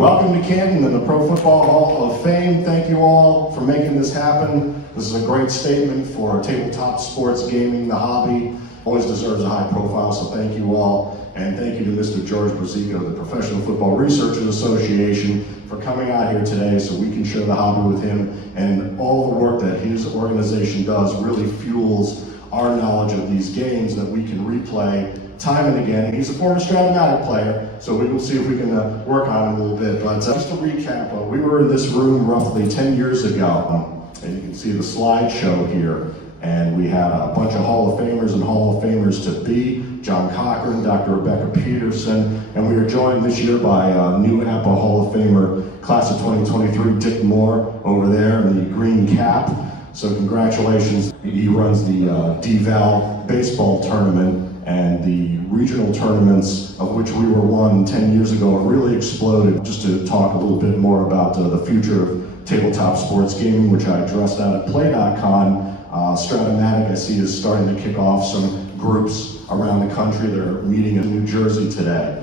Welcome to Canton and the Pro Football Hall of Fame. Thank you all for making this happen. This is a great statement for tabletop sports gaming, the hobby. Always deserves a high profile, so thank you all. And thank you to Mr. George Brazico of the Professional Football Researchers Association for coming out here today so we can share the hobby with him. And all the work that his organization does really fuels our knowledge of these games that we can replay time and again. And he's a former Stratomatic player, so we will see if we can work on him a little bit. But just to recap, we were in this room roughly 10 years ago, and you can see the slideshow here. And we had a bunch of Hall of Famers and Hall of Famers to be, John Cochran, Dr. Rebecca Peterson, and we are joined this year by new APBA Hall of Famer, class of 2023, Dick Moore, over there in the green cap. So congratulations. He runs the D-Val baseball tournament, and the regional tournaments, of which we were one 10 years ago, have really exploded. Just to talk a little bit more about the future of tabletop sports gaming, which I addressed out at Play.con. Stratomatic, I see, is starting to kick off some groups around the country. They're meeting in New Jersey today.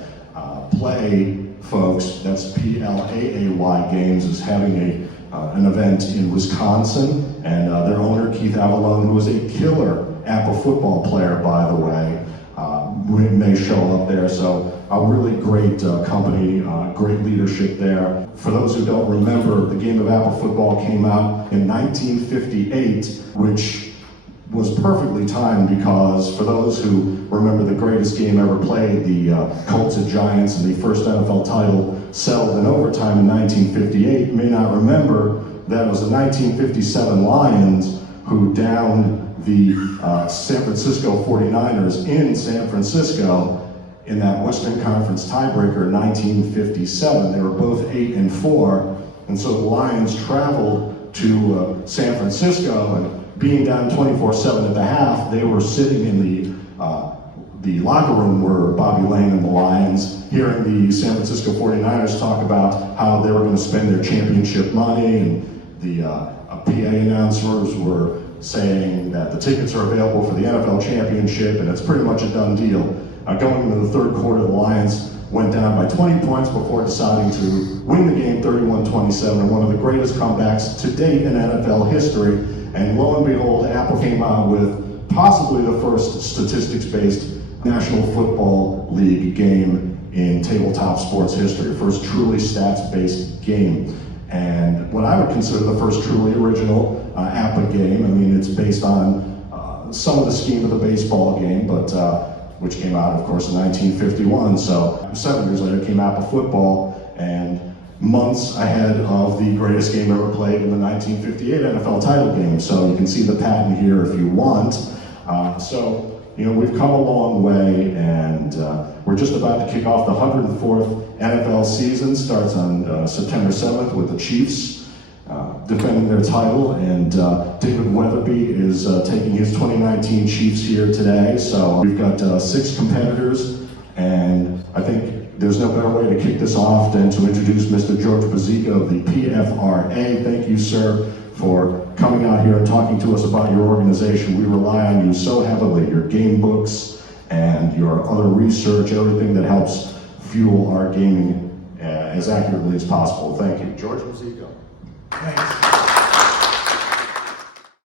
Play, folks, that's P-L-A-A-Y Games, is having an event in Wisconsin, and their owner, Keith Avalone, who is a killer APBA football player, by the way, may show up there. So a really great company, great leadership there. For those who don't remember, the game of APBA football came out in 1958, which was perfectly timed because for those who remember the greatest game ever played, the Colts and Giants, and the first NFL title settled in overtime in 1958, may not remember that it was the 1957 Lions who downed the San Francisco 49ers in San Francisco in that Western Conference tiebreaker in 1957. They were both 8-4, and so the Lions traveled to San Francisco, and being down 24-7 at the half, they were sitting in the locker room where Bobby Layne and the Lions, hearing the San Francisco 49ers talk about how they were going to spend their championship money, and the PA announcers were saying that the tickets are available for the NFL championship, and it's pretty much a done deal. Going into the third quarter, the Lions went down by 20 points before deciding to win the game 31-27, and one of the greatest comebacks to date in NFL history. And lo and behold, APBA came out with possibly the first statistics-based National Football League game in tabletop sports history, first truly stats-based game. And what I would consider the first truly original APBA game. I mean, it's based on some of the scheme of the baseball game, but which came out, of course, in 1951. So 7 years later came APBA Football, and months ahead of the greatest game ever played in the 1958 NFL title game. So you can see the patent here if you want. So, you know, we've come a long way, and we're just about to kick off the 104th NFL season. Starts on September 7th with the Chiefs defending their title, and David Weatherby is taking his 2019 Chiefs here today. So we've got 6 competitors, and I think there's no better way to kick this off than to introduce Mr. George Brazico of the PFRA. Thank you, sir, for coming out here and talking to us about your organization. We rely on you so heavily, your game books and your other research, everything that helps fuel our gaming as accurately as possible. Thank you. George Brazico. Thanks.